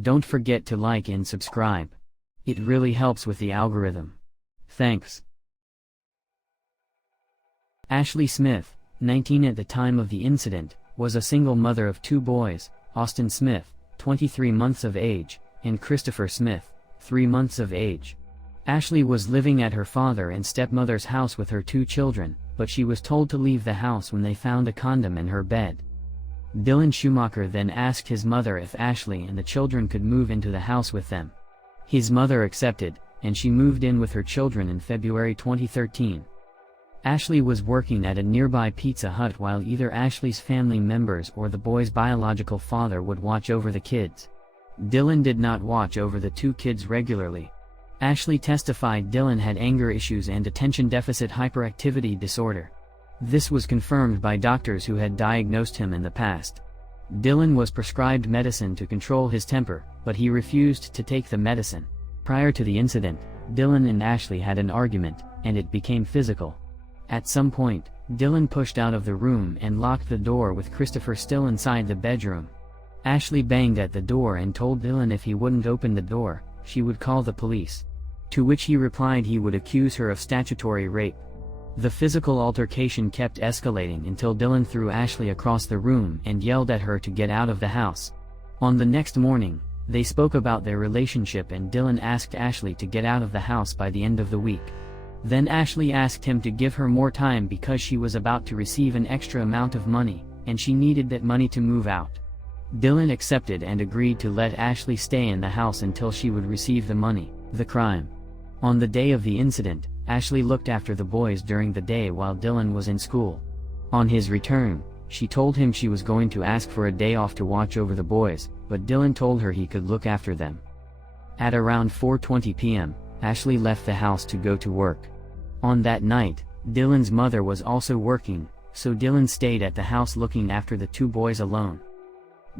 Don't forget to like and subscribe. It really helps with the algorithm. Thanks. Ashley Smith, 19 at the time of the incident, was a single mother of 2 boys, Austin Smith, 23 months of age, and Christopher Smith, 3 months of age. Ashley was living at her father and stepmother's house with her 2 children, but she was told to leave the house when they found a condom in her bed. Dylan Schumaker then asked his mother if Ashley and the children could move into the house with them. His mother accepted, and she moved in with her children in February 2013. Ashley was working at a nearby Pizza Hut while either Ashley's family members or the boy's biological father would watch over the kids. Dylan did not watch over the 2 kids regularly. Ashley testified Dylan had anger issues and attention deficit hyperactivity disorder. This was confirmed by doctors who had diagnosed him in the past. Dylan was prescribed medicine to control his temper, but he refused to take the medicine. Prior to the incident, Dylan and Ashley had an argument, and it became physical. At some point, Dylan pushed out of the room and locked the door with Christopher still inside the bedroom. Ashley banged at the door and told Dylan if he wouldn't open the door, she would call the police. To which he replied he would accuse her of statutory rape. The physical altercation kept escalating until Dylan threw Ashley across the room and yelled at her to get out of the house. On the next morning, they spoke about their relationship and Dylan asked Ashley to get out of the house by the end of the week. Then Ashley asked him to give her more time because she was about to receive an extra amount of money, and she needed that money to move out. Dylan accepted and agreed to let Ashley stay in the house until she would receive the money. The crime. On the day of the incident, Ashley looked after the boys during the day while Dylan was in school. On his return, she told him she was going to ask for a day off to watch over the boys, but Dylan told her he could look after them. At around 4:20 p.m., Ashley left the house to go to work. On that night, Dylan's mother was also working, so Dylan stayed at the house looking after the 2 boys alone.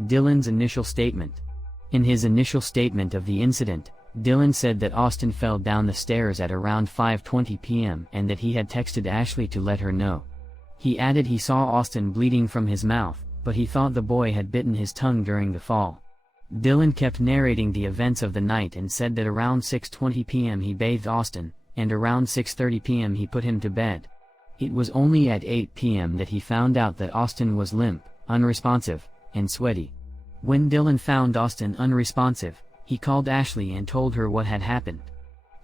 Dylan's initial statement. In his initial statement of the incident, Dylan said that Austin fell down the stairs at around 5:20 p.m. and that he had texted Ashley to let her know. He added he saw Austin bleeding from his mouth, but he thought the boy had bitten his tongue during the fall. Dylan kept narrating the events of the night and said that around 6:20 p.m. he bathed Austin, and around 6:30 p.m. he put him to bed. It was only at 8 p.m. that he found out that Austin was limp, unresponsive, and sweaty. When Dylan found Austin unresponsive, he called Ashley and told her what had happened.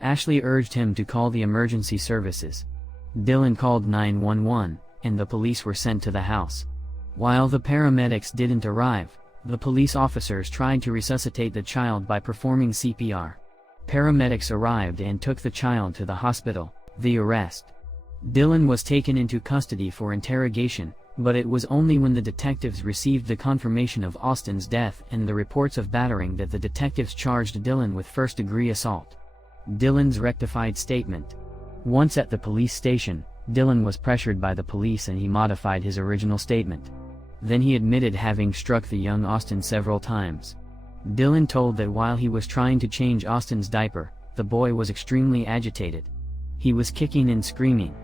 Ashley urged him to call the emergency services. Dylan called 911, and the police were sent to the house. While the paramedics didn't arrive, the police officers tried to resuscitate the child by performing CPR. Paramedics arrived and took the child to the hospital. The arrest. Dylan was taken into custody for interrogation, but it was only when the detectives received the confirmation of Austin's death and the reports of battering that the detectives charged Dylan with first-degree assault. Dylan's rectified statement. Once at the police station, Dylan was pressured by the police and he modified his original statement. Then he admitted having struck the young Austin several times. Dylan told that while he was trying to change Austin's diaper, the boy was extremely agitated. He was kicking and screaming.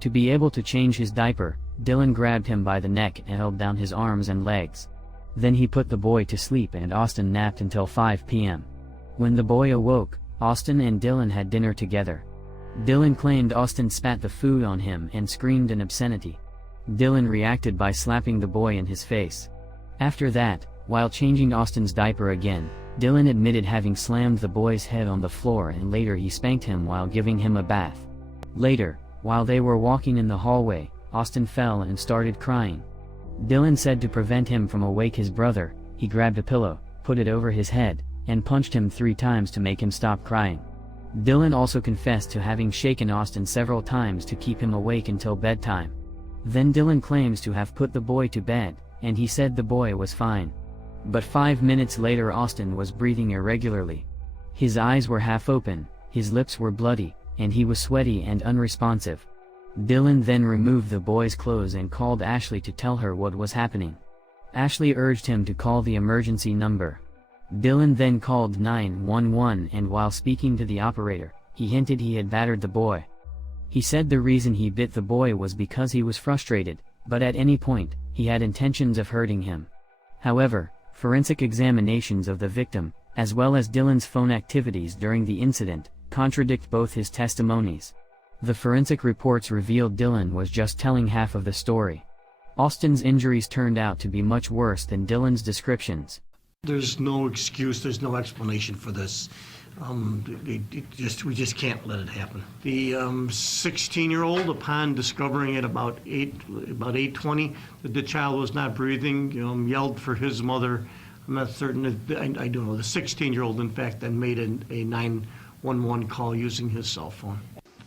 To be able to change his diaper, Dylan grabbed him by the neck and held down his arms and legs. Then he put the boy to sleep and Austin napped until 5 p.m. When the boy awoke, Austin and Dylan had dinner together. Dylan claimed Austin spat the food on him and screamed an obscenity. Dylan reacted by slapping the boy in his face. After that, while changing Austin's diaper again, Dylan admitted having slammed the boy's head on the floor and later he spanked him while giving him a bath. Later, while they were walking in the hallway, Austin fell and started crying. Dylan said to prevent him from awake his brother, he grabbed a pillow, put it over his head, and punched him 3 times to make him stop crying. Dylan also confessed to having shaken Austin several times to keep him awake until bedtime. Then Dylan claims to have put the boy to bed, and he said the boy was fine. But 5 minutes later Austin was breathing irregularly. His eyes were half open, his lips were bloody, and he was sweaty and unresponsive. Dylan then removed the boy's clothes and called Ashley to tell her what was happening. Ashley urged him to call the emergency number. Dylan then called 911 and while speaking to the operator, he hinted he had battered the boy. He said the reason he bit the boy was because he was frustrated, but at any point, he had intentions of hurting him. However, forensic examinations of the victim, as well as Dylan's phone activities during the incident, contradict both his testimonies. The forensic reports revealed Dylan was just telling half of the story. Austin's injuries turned out to be much worse than Dylan's descriptions. There's no excuse, there's no explanation for this. We just can't let it happen. The 16-year-old, upon discovering at about 8:20 that the child was not breathing, yelled for his mother. I'm not certain, I don't know. The 16-year-old, in fact, then made a 911 call using his cell phone.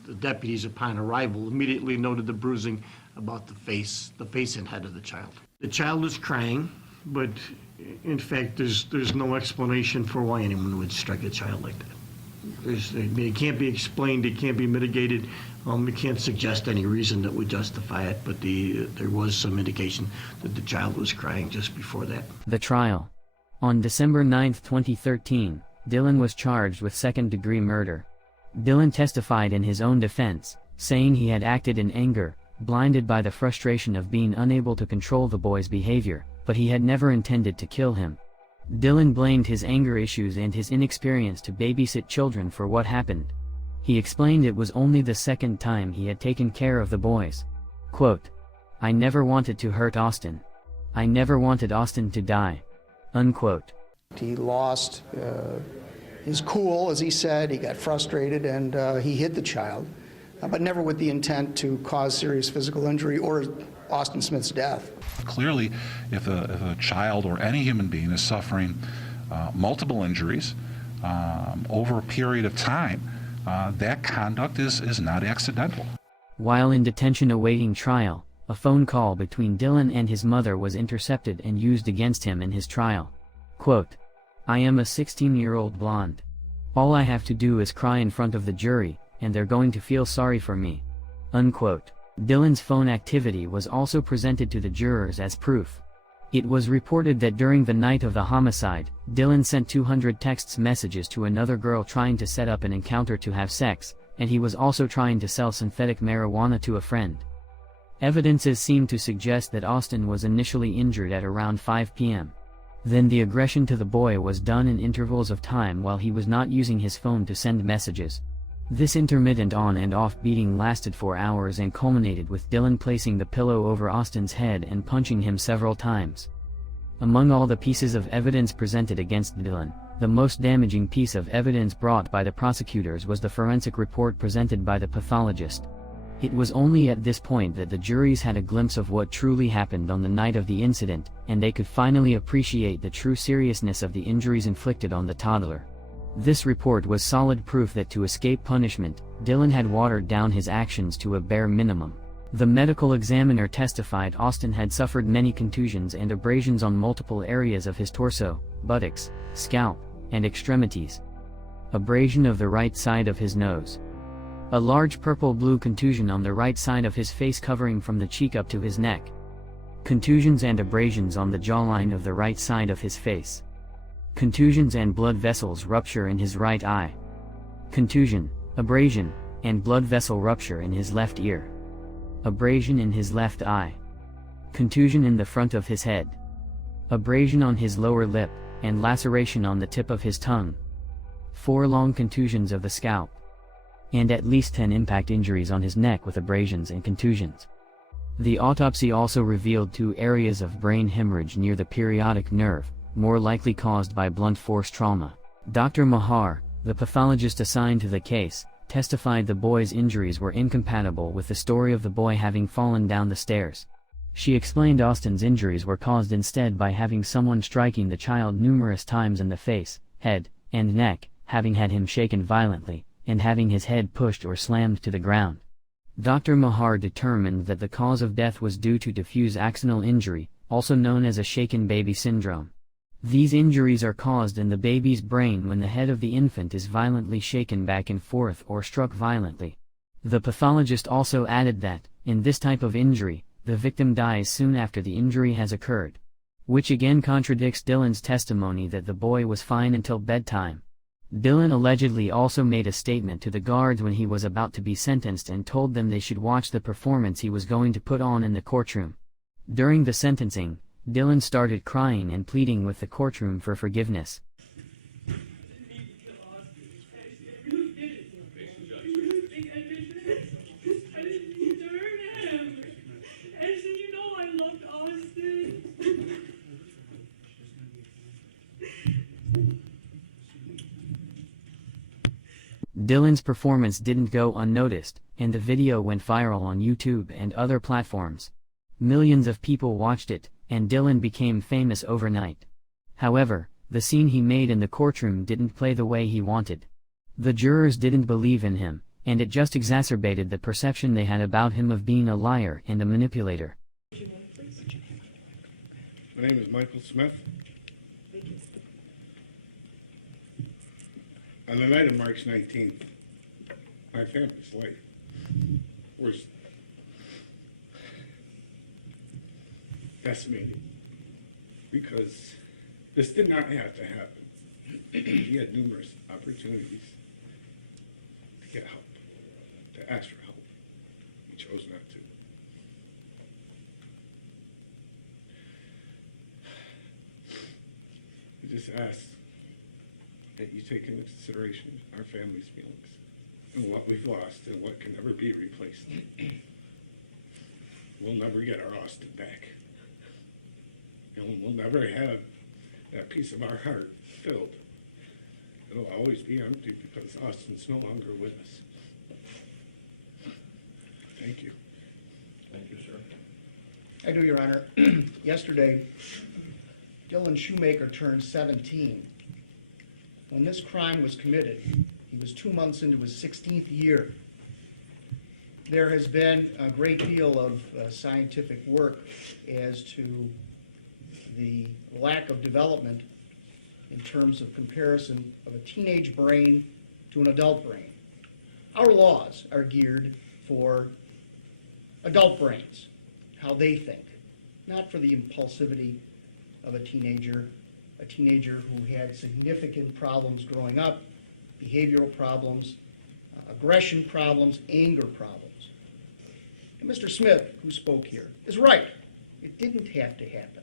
The deputies, upon arrival, immediately noted the bruising about the face and head of the child. The child is crying, but in fact, there's no explanation for why anyone would strike a child like that. It can't be explained, it can't be mitigated. We can't suggest any reason that would justify it, but there was some indication that the child was crying just before that. The trial. On December 9, 2013, Dylan was charged with second-degree murder. Dylan testified in his own defense, saying he had acted in anger, blinded by the frustration of being unable to control the boy's behavior, but he had never intended to kill him. Dylan blamed his anger issues and his inexperience to babysit children for what happened. He explained it was only the second time he had taken care of the boys. Quote, "I never wanted to hurt Austin. I never wanted Austin to die." Unquote. He lost his cool, as he said. He got frustrated and he hit the child, but never with the intent to cause serious physical injury or Austin Smith's death. Clearly, if a child or any human being is suffering multiple injuries over a period of time, that conduct is not accidental. While in detention awaiting trial, a phone call between Dylan and his mother was intercepted and used against him in his trial. Quote, "I am a 16-year-old blonde. All I have to do is cry in front of the jury, and they're going to feel sorry for me." Unquote. Dylan's phone activity was also presented to the jurors as proof. It was reported that during the night of the homicide, Dylan sent 200 text messages to another girl trying to set up an encounter to have sex, and he was also trying to sell synthetic marijuana to a friend. Evidences seem to suggest that Austin was initially injured at around 5 p.m. Then the aggression to the boy was done in intervals of time while he was not using his phone to send messages. This intermittent on and off beating lasted for hours and culminated with Dylan placing the pillow over Austin's head and punching him several times. Among all the pieces of evidence presented against Dylan, the most damaging piece of evidence brought by the prosecutors was the forensic report presented by the pathologist. It was only at this point that the juries had a glimpse of what truly happened on the night of the incident, and they could finally appreciate the true seriousness of the injuries inflicted on the toddler. This report was solid proof that to escape punishment, Dylan had watered down his actions to a bare minimum. The medical examiner testified Austin had suffered many contusions and abrasions on multiple areas of his torso, buttocks, scalp, and extremities. Abrasion of the right side of his nose. A large purple-blue contusion on the right side of his face covering from the cheek up to his neck. Contusions and abrasions on the jawline of the right side of his face. Contusions and blood vessels rupture in his right eye. Contusion, abrasion, and blood vessel rupture in his left ear. Abrasion in his left eye. Contusion in the front of his head. Abrasion on his lower lip, and laceration on the tip of his tongue. 4 long contusions of the scalp. And at least 10 impact injuries on his neck with abrasions and contusions. The autopsy also revealed 2 areas of brain hemorrhage near the periodic nerve, more likely caused by blunt force trauma. Dr. Mahar, the pathologist assigned to the case, testified the boy's injuries were incompatible with the story of the boy having fallen down the stairs. She explained Austin's injuries were caused instead by having someone striking the child numerous times in the face, head, and neck, having had him shaken violently, and having his head pushed or slammed to the ground. Dr. Mahar determined that the cause of death was due to diffuse axonal injury, also known as a shaken baby syndrome. These injuries are caused in the baby's brain when the head of the infant is violently shaken back and forth or struck violently. The pathologist also added that, in this type of injury, the victim dies soon after the injury has occurred. Which again contradicts Dylan's testimony that the boy was fine until bedtime. Dylan allegedly also made a statement to the guards when he was about to be sentenced and told them they should watch the performance he was going to put on in the courtroom. During the sentencing, Dylan started crying and pleading with the courtroom for forgiveness. Dylan's performance didn't go unnoticed, and the video went viral on YouTube and other platforms. Millions of people watched it, and Dylan became famous overnight. However, the scene he made in the courtroom didn't play the way he wanted. The jurors didn't believe in him, and it just exacerbated the perception they had about him of being a liar and a manipulator. My name is Michael Smith. On the night of March 19th, my family's life was decimated because this did not have to happen. He had numerous opportunities to get help, to ask for help. He chose not to. I just ask that you take into consideration our family's feelings and what we've lost and what can never be replaced. We'll never get our Austin back. And we'll never have that piece of our heart filled. It'll always be empty because Austin's no longer with us. Thank you. Thank you, sir. I do, Your Honor. Yesterday, Dylan Schumaker turned 17. When this crime was committed, he was 2 months into his 16th year. There has been a great deal of scientific work as to the lack of development in terms of comparison of a teenage brain to an adult brain. Our laws are geared for adult brains, how they think, not for the impulsivity of a teenager who had significant problems growing up, behavioral problems, aggression problems, anger problems. And Mr. Smith, who spoke here, is right. It didn't have to happen.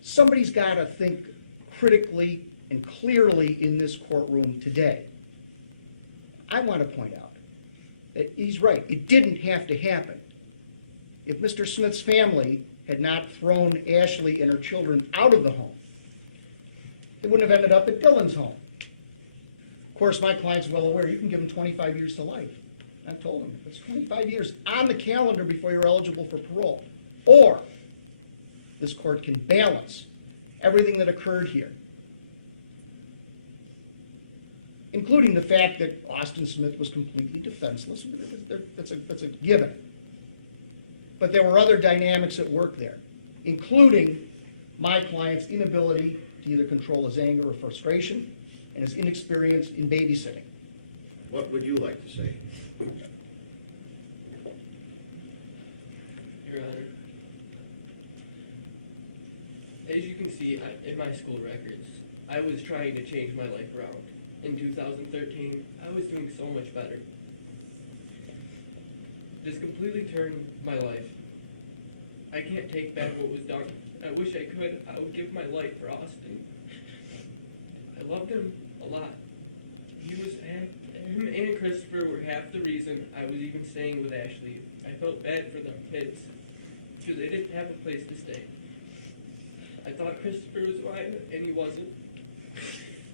Somebody's got to think critically and clearly in this courtroom today. I want to point out that he's right. It didn't have to happen. If Mr. Smith's family had not thrown Ashley and her children out of the home, they wouldn't have ended up at Dylan's home. Of course, my client's well aware you can give him 25 years to life. I've told him it's 25 years on the calendar before you're eligible for parole. Or this court can balance everything that occurred here, including the fact that Austin Smith was completely defenseless. That's a given. But there were other dynamics at work there, including my client's inability to either control his anger or frustration and his inexperience in babysitting. What would you like to say? Your Honor, as you can see in my school records, I was trying to change my life around. In 2013, I was doing so much better. This completely turned my life. I can't take back what was done. I wish I could. I would give my life for Austin. I loved him a lot. Him and Christopher were half the reason I was even staying with Ashley. I felt bad for them kids because they didn't have a place to stay. I thought Christopher was mine, and he wasn't.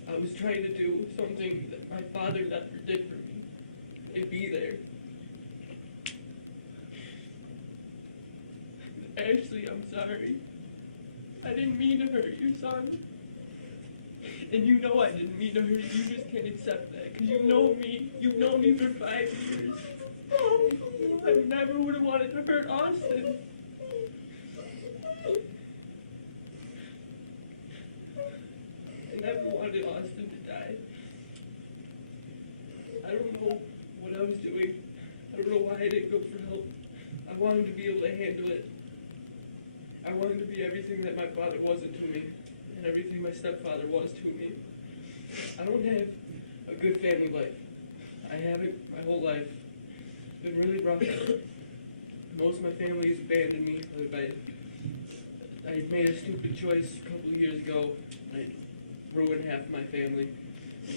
I was trying to do something that my father never did for me, and be there. Ashley, I'm sorry. I didn't mean to hurt your son. And you know I didn't mean to hurt you. You just can't accept that, because you know me. You've known me for 5 years. I never would have wanted to hurt Austin. I never wanted Austin to die. I don't know what I was doing. I don't know why I didn't go for help. I wanted to be able to handle it. I wanted to be everything that my father wasn't to me, and everything my stepfather was to me. I don't have a good family life. I haven't my whole life. It's been really rough. Most of my family has abandoned me. I made a stupid choice a couple of years ago. I ruined half of my family.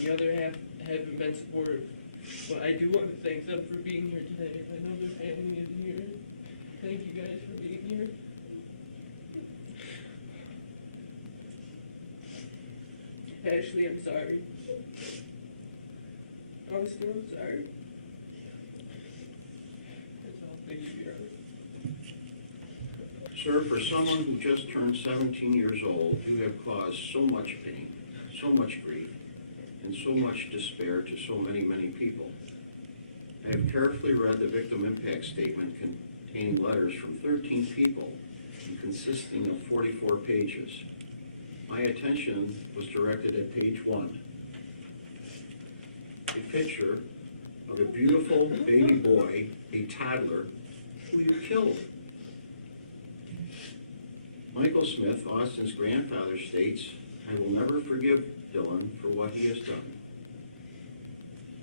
The other half haven't been supportive. But I do want to thank them for being here today. I know their family isn't here. Thank you guys for being here. Ashley, I'm sorry. Austin, I'm sorry. That's all. Thank you, Your Honor. Sir, for someone who just turned 17 years old, you have caused so much pain, so much grief, and so much despair to so many, many people. I have carefully read the victim impact statement containing letters from 13 people and consisting of 44 pages. My attention was directed at page 1. A picture of a beautiful baby boy, a toddler, who you killed. Michael Smith, Austin's grandfather, states, "I will never forgive Dylan for what he has done."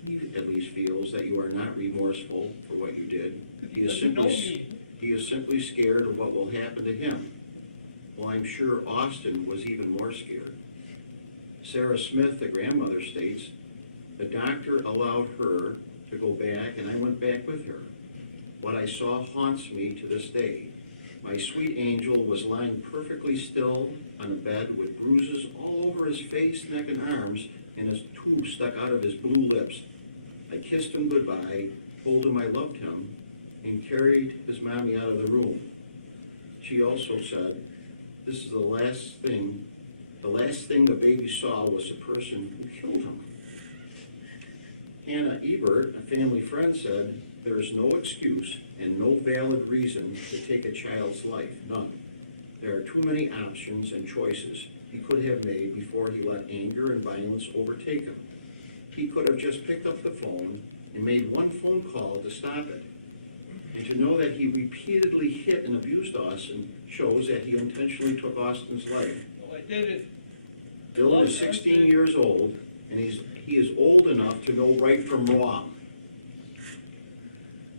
He at least feels that you are not remorseful for what you did. He is simply scared of what will happen to him. Well, I'm sure Austin was even more scared. Sarah Smith, the grandmother, states, "The doctor allowed her to go back, and I went back with her. What I saw haunts me to this day. My sweet angel was lying perfectly still on a bed with bruises all over his face, neck, and arms, and his tube stuck out of his blue lips. I kissed him goodbye, told him I loved him, and carried his mommy out of the room." She also said, "This is the last thing the baby saw was the person who killed him." Hannah Ebert, a family friend, said, "There is no excuse and no valid reason to take a child's life, none. There are too many options and choices he could have made before he let anger and violence overtake him. He could have just picked up the phone and made one phone call to stop it. And to know that he repeatedly hit and abused Austin shows that he intentionally took Austin's life." Well, I did it. Dylan is 16 years old, and he is old enough to know right from wrong.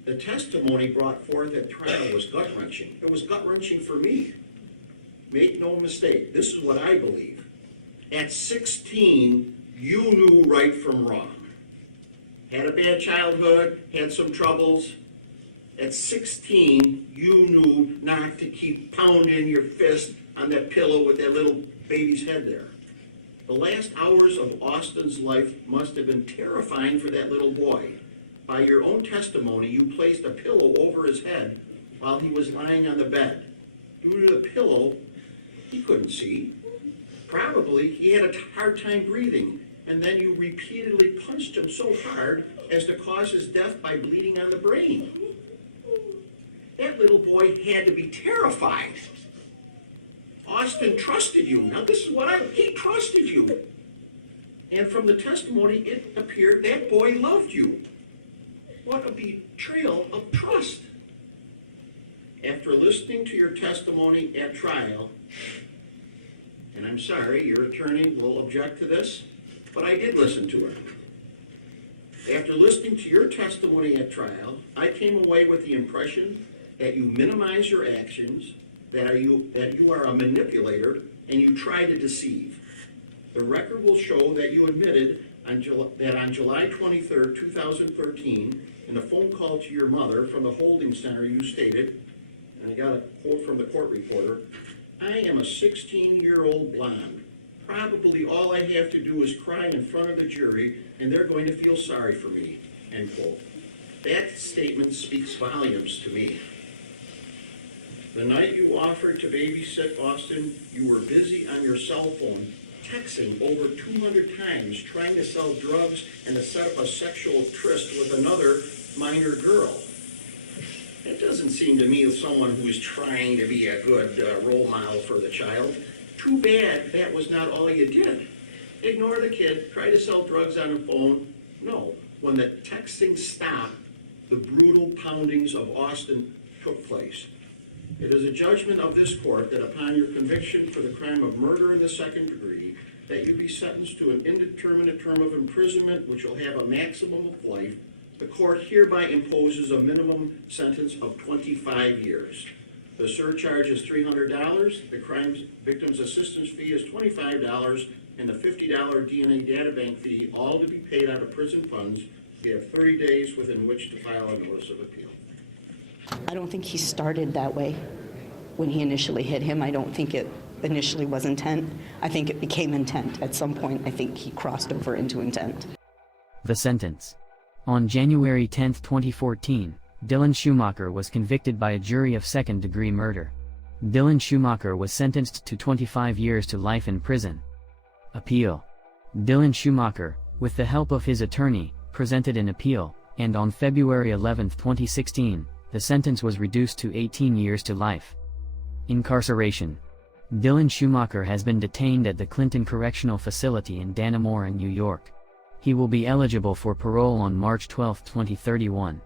The testimony brought forth at trial was gut-wrenching. It was gut-wrenching for me. Make no mistake, this is what I believe. At 16, you knew right from wrong. Had a bad childhood, had some troubles. At 16, you knew not to keep pounding your fist on that pillow with that little baby's head there. The last hours of Austin's life must have been terrifying for that little boy. By your own testimony, you placed a pillow over his head while he was lying on the bed. Due to the pillow, he couldn't see. Probably he had a hard time breathing, and then you repeatedly punched him so hard as to cause his death by bleeding on the brain. That little boy had to be terrified. Austin trusted you. Now this is he trusted you. And from the testimony, it appeared that boy loved you. What a betrayal of trust. After listening to your testimony at trial, and I'm sorry, your attorney will object to this, but I did listen to it. After listening to your testimony at trial, I came away with the impression that you minimize your actions, that you are a manipulator, and you try to deceive. The record will show that you admitted that on July 23rd, 2013, in a phone call to your mother from the holding center, you stated, and I got a quote from the court reporter, "I am a 16-year-old blonde. Probably all I have to do is cry in front of the jury, and they're going to feel sorry for me," end quote. That statement speaks volumes to me. The night you offered to babysit Austin, you were busy on your cell phone, texting over 200 times, trying to sell drugs and to set up a sexual tryst with another minor girl. That doesn't seem to me as someone who is trying to be a good role model for the child. Too bad that was not all you did. Ignore the kid, try to sell drugs on the phone. No, when the texting stopped, the brutal poundings of Austin took place. It is a judgment of this court that upon your conviction for the crime of murder in the second degree, that you be sentenced to an indeterminate term of imprisonment which will have a maximum of life. The court hereby imposes a minimum sentence of 25 years. The surcharge is $300, the crime victim's assistance fee is $25, and the $50 DNA databank fee, all to be paid out of prison funds. You have 30 days within which to file a notice of appeal. I don't think he started that way when he initially hit him. I don't think it initially was intent. I think it became intent. At some point, I think he crossed over into intent. The sentence. On January 10, 2014, Dylan Schumaker was convicted by a jury of second-degree murder. Dylan Schumaker was sentenced to 25 years to life in prison. Appeal. Dylan Schumaker, with the help of his attorney, presented an appeal, and on February 11, 2016, the sentence was reduced to 18 years to life. Incarceration. Dylan Schumaker has been detained at the Clinton Correctional Facility in Dannemora, New York. He will be eligible for parole on March 12, 2031.